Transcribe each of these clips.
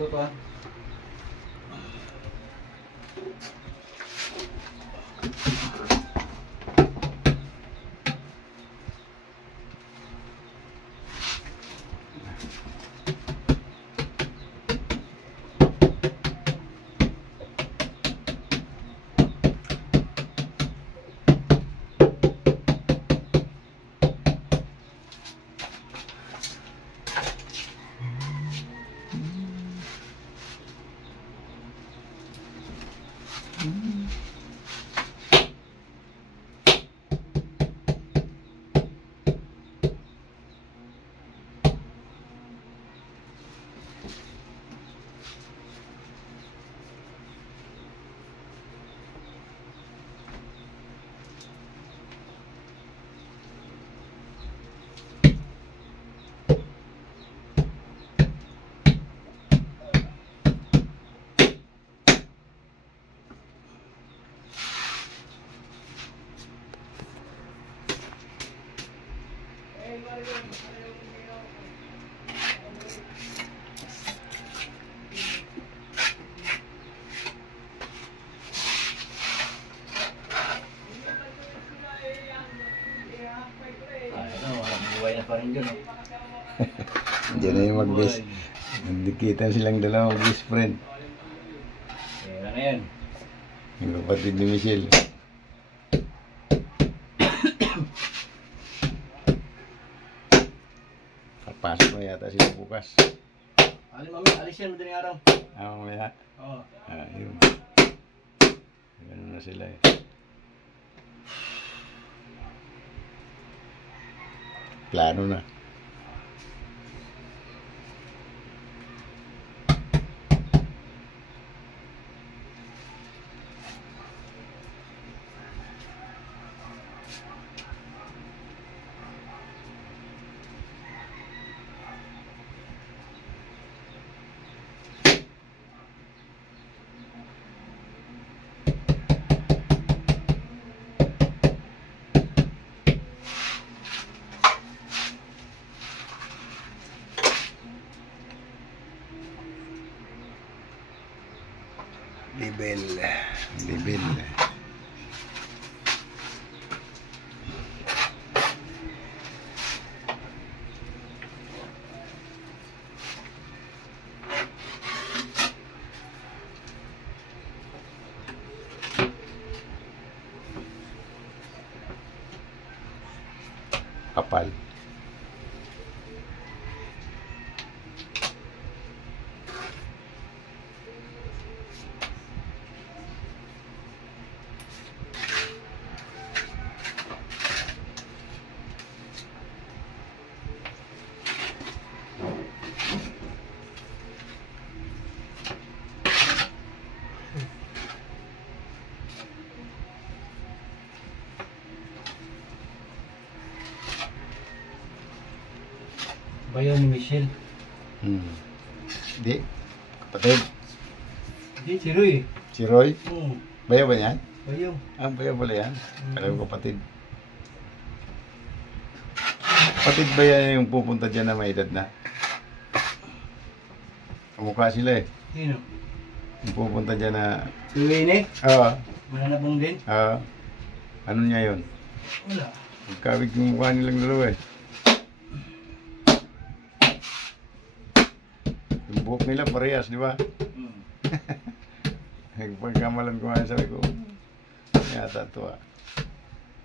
Ito pa. Diyan na yung mag-best. Nagdikita silang dalawa mag-best friend. Kaya na yan. Yung kapatid ni Michelle. Papasok na yata sila bukas. Alis yan, madaling araw. Mamaya. Oo. Yun. Ganun na sila eh. Plano na. Bibel. Kapal. Bayaw ni Michelle. Di, kapatid. Hindi, si Roy. Si Roy? Oo. Bayaw ba yan? Bayaw. Bayaw pala yan. Alam ko kapatid. Kapatid ba yan yung pupunta dyan na may edad na? Kamukha sila eh. Sino? Yung pupunta dyan na... Si Wayne? Oo. Mananabong din? Oo. Ano niya yun? Wala. Magkawig yung mukha nilang dalawa eh. Yung buhok nila parehas, di ba? Pagkamalan ko nga sabi ko, yata ito ah.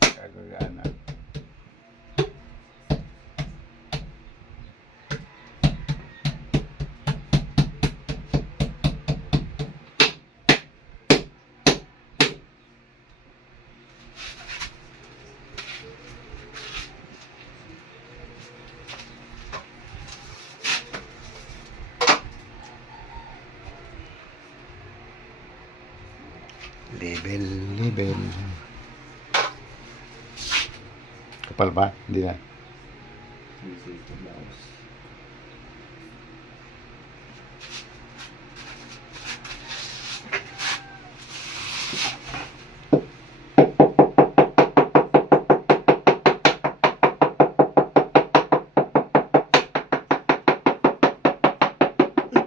Kagagana. Level. Kapal ba? Hindi na.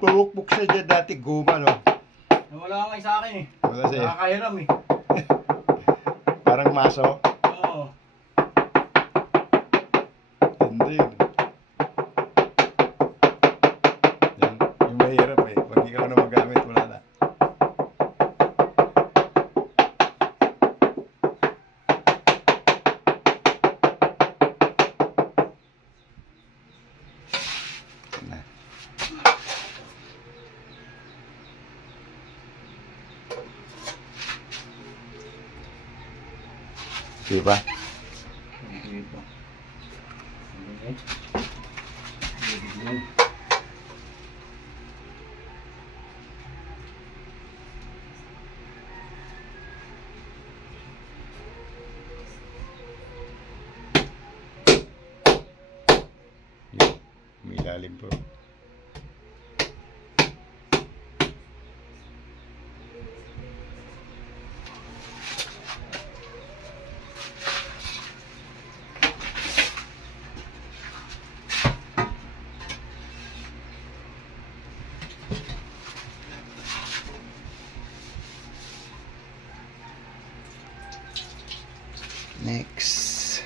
turukbok siya dyan dati, guma, no? Nawala nga sa akin eh. Wala siya. Nakakahiram eh. Parang maso. Oo. Hindi yun. Yung mahirap eh. Pag ikaw na magamit, wala na. Na. Diba? Dito. May ilalim po. Next.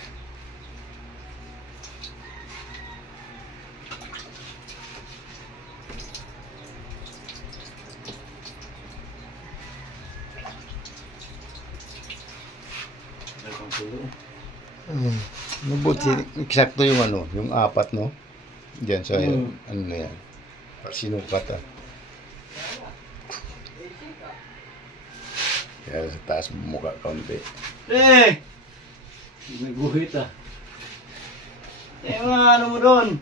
Mabuti, eksakto yung ano, yung apat, no? Diyan sa, ano na yan. Sinukat, ah. Kaya sa taas mukha kaunti. Eh! May guhit ah. Eh mga ano mo doon?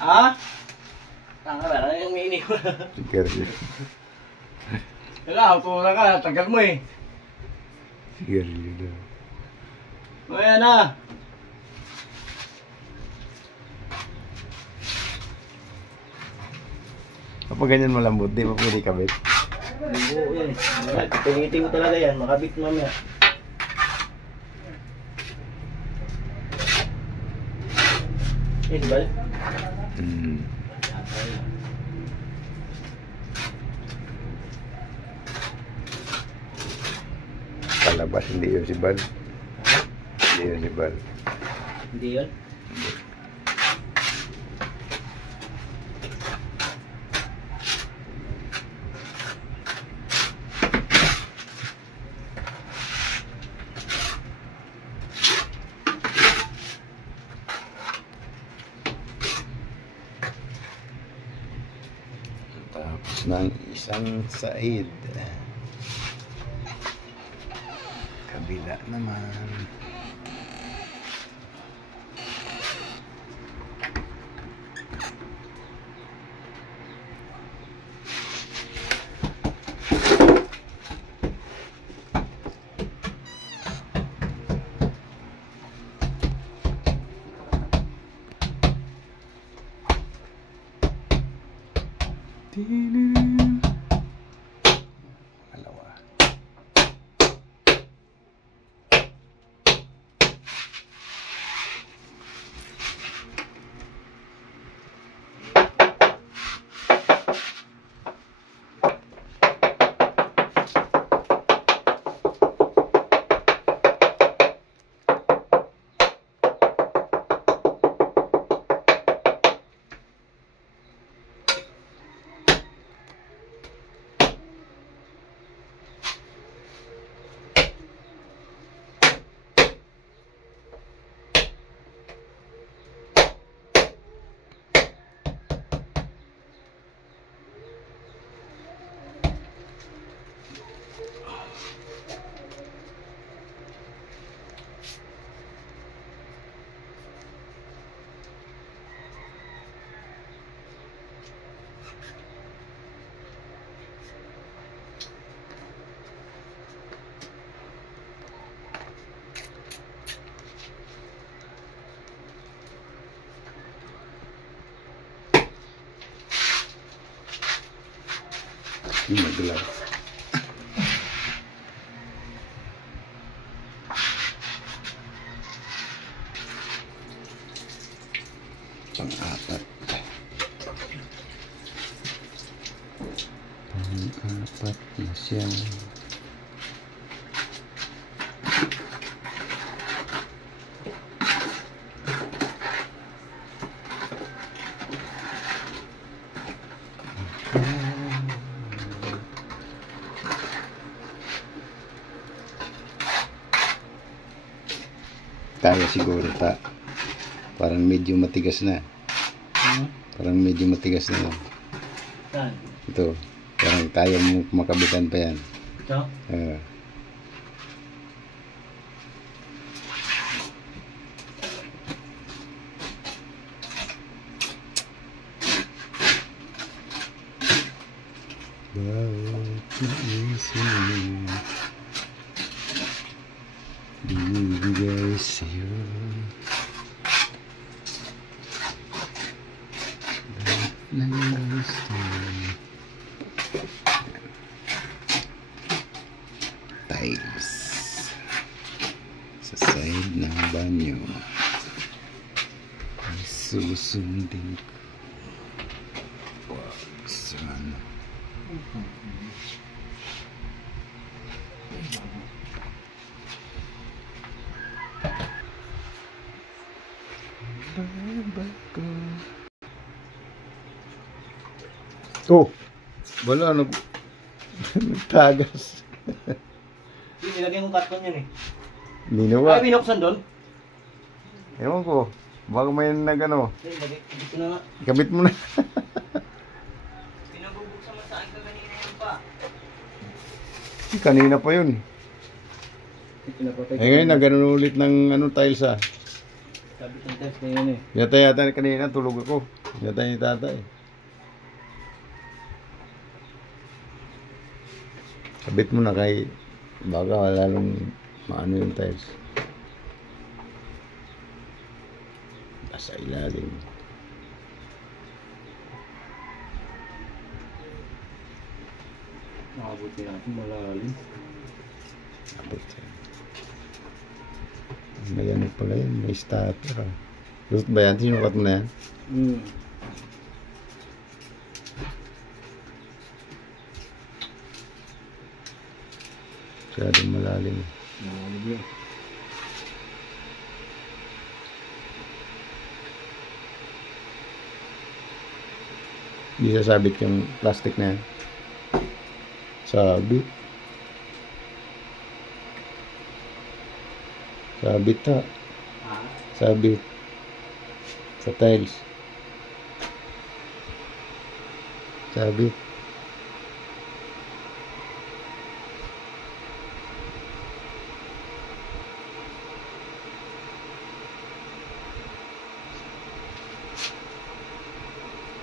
Ha? Tanga ba? Yung mini ko. Sticker siya. Wala, pula ka. Tagal mo eh. Sticker siya. O yan na. Kapag ganyan malambot, di ba pwede kabit? Oo yan eh. Pingitin mo talaga yan. Makabit mamaya. Eh, di ba? Hmm. Palabas, hindi yun si Bal. Hindi yun si Bal. Hindi yun. Tapos ng isang side. Kabila naman. Dalawa. Yung maglaw. Pang Pang-apat. Pang-apat na siya. Kaya siguro ta. Parang medyo matigas na. Parang medyo matigas na. Saan? Ito. Parang kaya mo makabitan pa yan. Ito? Bawat naisin binibigay sa'yo. Lahat ng gusto. Tiles sa side ng banyo. Susundin ko. Wag sa ano. Oh, wala, nagtagas. Nilagay mo karton yun eh. Ninawa. Ay, binuksan doon? Ewan ko, baka may nagano. Dito na nga. Kabit mo na. Pinabubuksan mo sa akin ka kanina yun pa. Kanina pa yun. Eh ngayon, nagano ulit ng ano, tiles ah. Sabi ng test na yun eh. Yata kanina, tulog ako. Yata ni tatay. Kabit mo na kay baka lalong maano yung tiles. Nasa ilalim. Nakabuti natin malalim. Abot yan. May ano pala yun, may starter ah. Gusto ba yan? Sinukat mo na yan? Masyadong malalim. Malalim yun. Hindi sasabit yung plastic na yan. Sabit. Sabit ha. Sabit. Sa tiles. Sabit.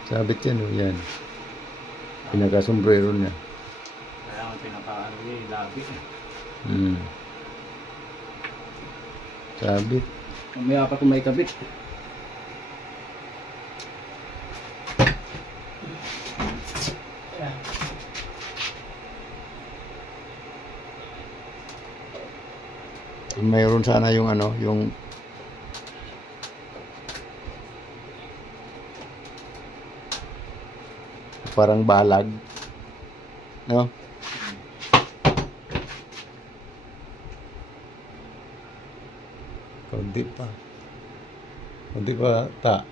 Sabit yan o yan. Pinaka-sombrero niya. Kaya ang pinaka-ano niya, labi eh. Sabit. Mamaya pa kung may kabit. Mayroon sana yung ano, yung parang balag, no? Kunti pa ta.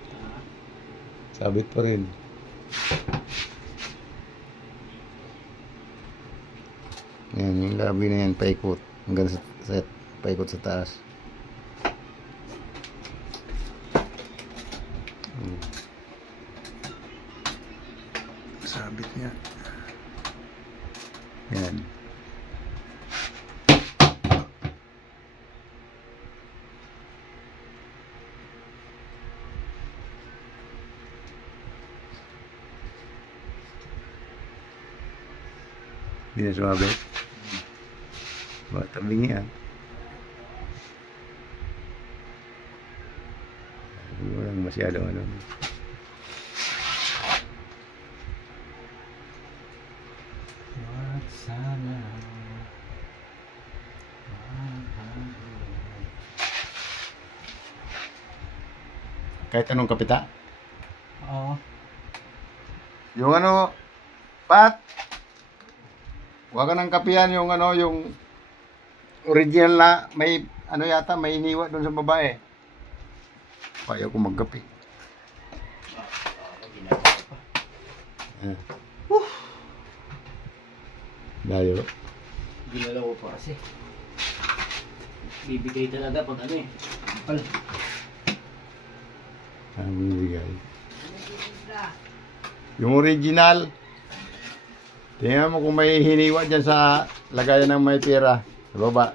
Sabit pa rin. Yan, yung labi na yan, paikot hanggang sa paikot sa taas. Sabit niya. Yan. Hindi na sumabit. Tabing yan. Walang masyadong ano. Kahit anong kapita? Oo. Yung ano, Pat, huwag ka ng kapihan yung ano, yung original na may ano yata, may iniwa doon sa babae. Ayaw ko magkape. Dayo. Ginalaw ko pa kasi. Bibigay talaga pag ano eh. Kapal. Bibigay. Yung original. Tingnan mo kung may hiniwa dyan sa lagayan ng may pera. Sa baba.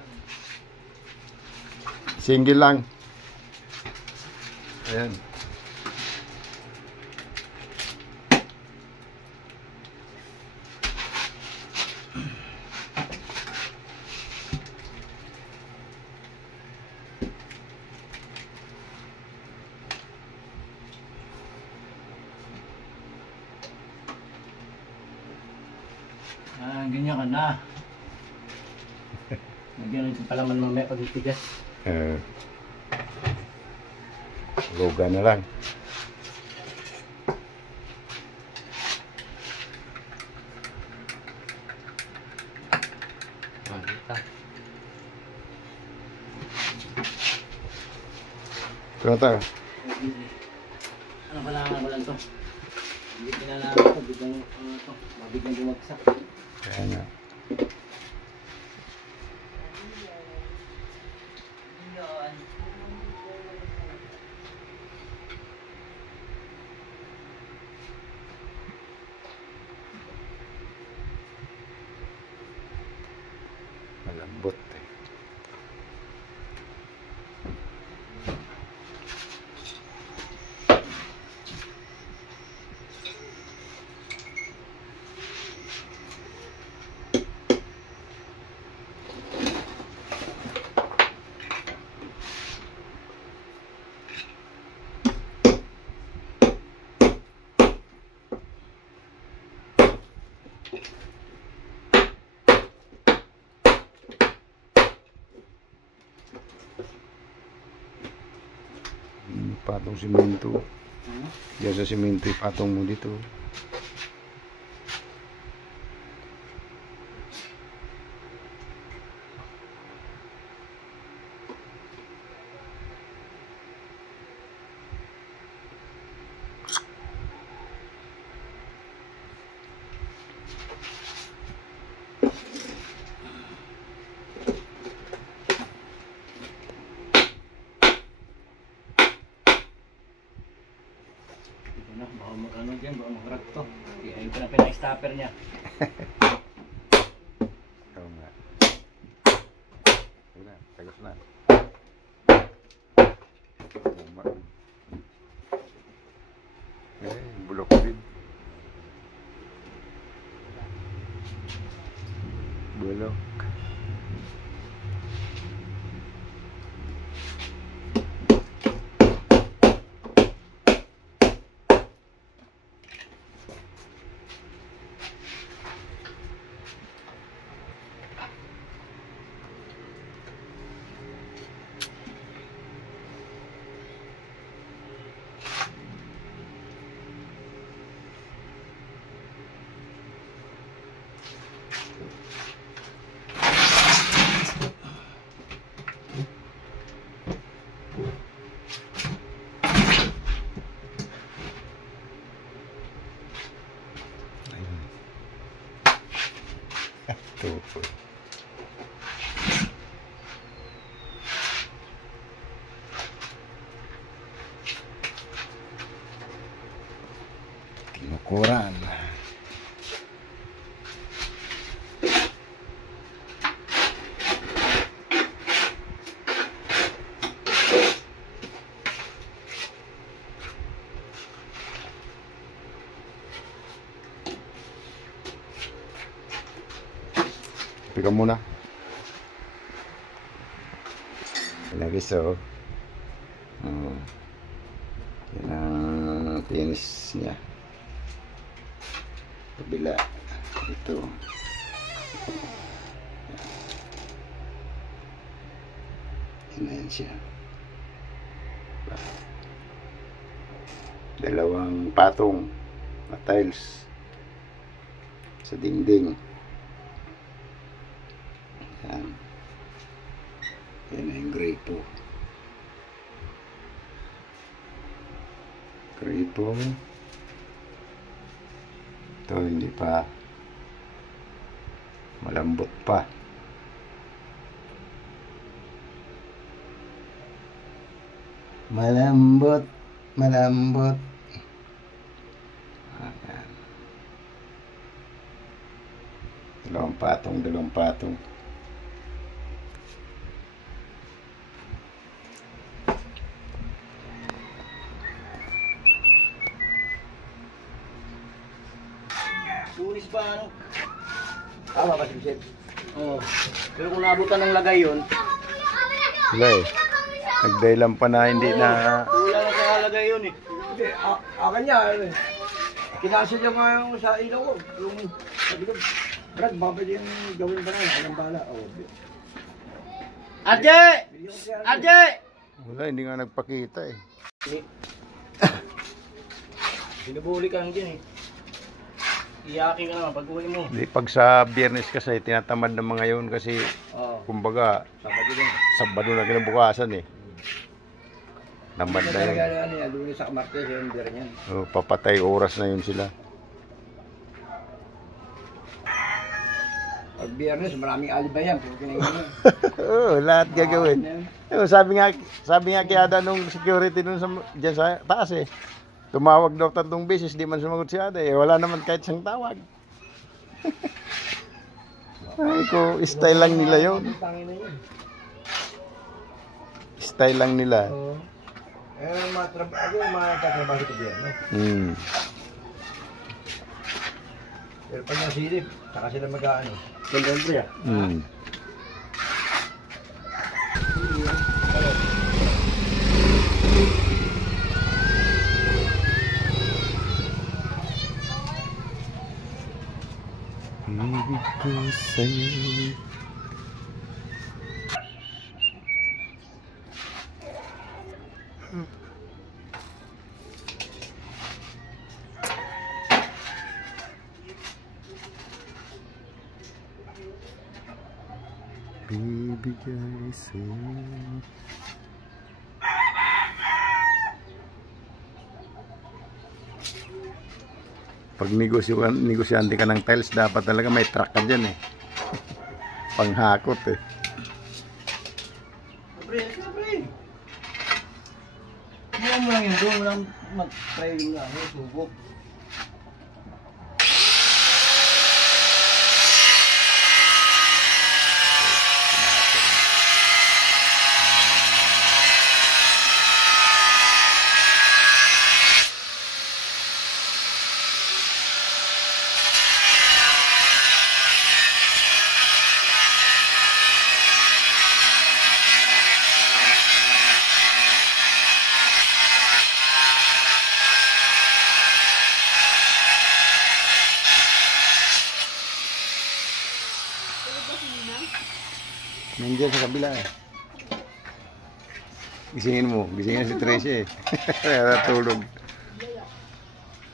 Single lang. Ayan. Ganyan ka na. Nagyan ito pala man mamaya pag itigas. Luga na lang. Ito tayo. Ano pala nga lang to? Hindi pinalaman ito. Biglang ito. Mabiglang bumagsak. Kaya nga. Malambot eh. Patong simento. Diyan sa simento ipatong mo dito. Baka mag-ano dyan, baka mag-crack to. Ayun ko na pinaka-stopper niya. Oo nga. Ayun na, tagas na. Bulok din. Bulok. Tupo. Kinukuran. Pika muna. Lagi so. Yan ang finish niya. Kabila. Ito. Yan na yan siya. Dalawang patong na tiles sa dingding. Yan. Yan na yung gripo. Gripo. Ito hindi pa. Malambot pa. Malambot. Malambot. Ayan. Dalawang patong, dalawang patong. Tulis ba ano? Tama ba si Bisep? Oo. Pero kung naabutan ng lagay yun, Wala eh. Nagdailan pa na hindi na... wala na sa lagay yun eh. Hindi, akin niya, kinasil niya nga yung sa ilaw ko. Yung, sabi ko, Brad, baka pwede yung gawin ba na, alam bala. Arje! Arje! Wala, hindi nga nagpakita eh. Binubuli ka lang dyan eh. Iyakin ka naman pag uwi mo. Hindi, pag sa Biyernes kasi, tinatamad ng mga yun kasi, Oo. kumbaga, Sabado din. Sabado na kinabukasan eh. Tamad na yun. Ano yan, doon sa Martes, yung beer niyan. Oh, papatay oras na yun sila. Pag Biyernes, maraming alibay yan. Oo, lahat gagawin. Oh, sabi nga kaya Ada nung security dun sa, dyan sa taas eh. Tumawag daw 3 beses, di man sumagot si Ada eh. Wala naman kahit isang tawag. Ay ko, style lang nila yun. Style lang nila. mga tatrabaho ko Biyernes. Pero pag nasilip, saka sila mag-ano. Siyempre ah. Ibig ko sa'yo. Bibigay sa'yo. Pag negosyante ka ng tiles, dapat talaga may truck ka dyan eh. Panghakot eh. Siyempre. Hindi mo lang yun doon. Walang mag-try yung subok. Nandiyan sa kabila eh. Gisingin si Tracy eh. Natulog.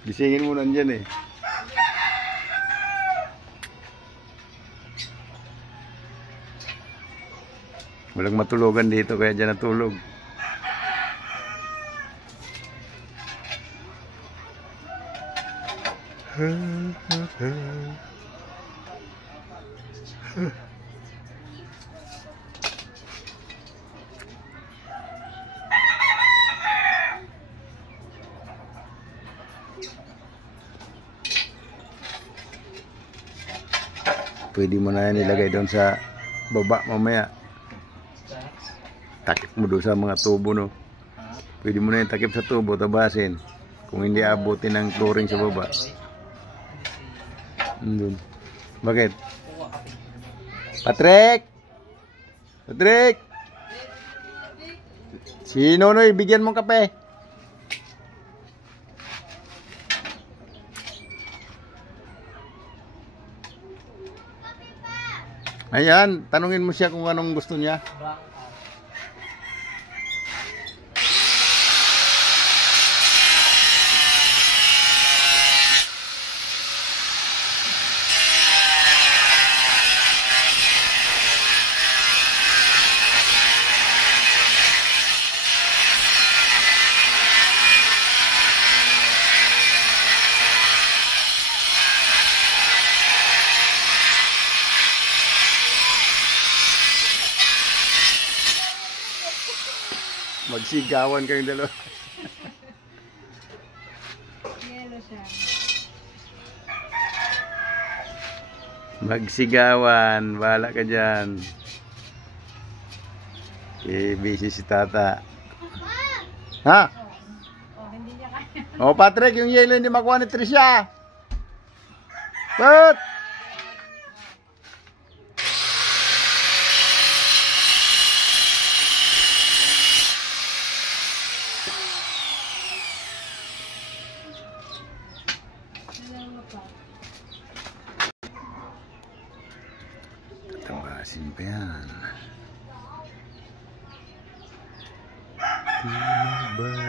Gisingin mo nandiyan eh. Walang matulogan dito kaya dyan natulog. Pwede mo na yan ilagay doon sa baba mamaya. Takip mo doon sa mga tubo no. Pwede mo na yung takip sa tubo, tabasin. Kung hindi abutin ng flooring sa baba. Doon. Bakit? Patrick! Patrick! Si Nonoy, bigyan mong kape. Ayan, tanungin mo siya kung anong gusto niya. Magsigawan kayong dalawa. Yellow siya. Magsigawan. Bahala ka dyan. Okay, busy si tata. Ha? Oh, hindi niya kaya. Oh, Patrick, yung yellow hindi makuha ni Tricia. But Dalawa pa. tambasin pa yan. Tinabas.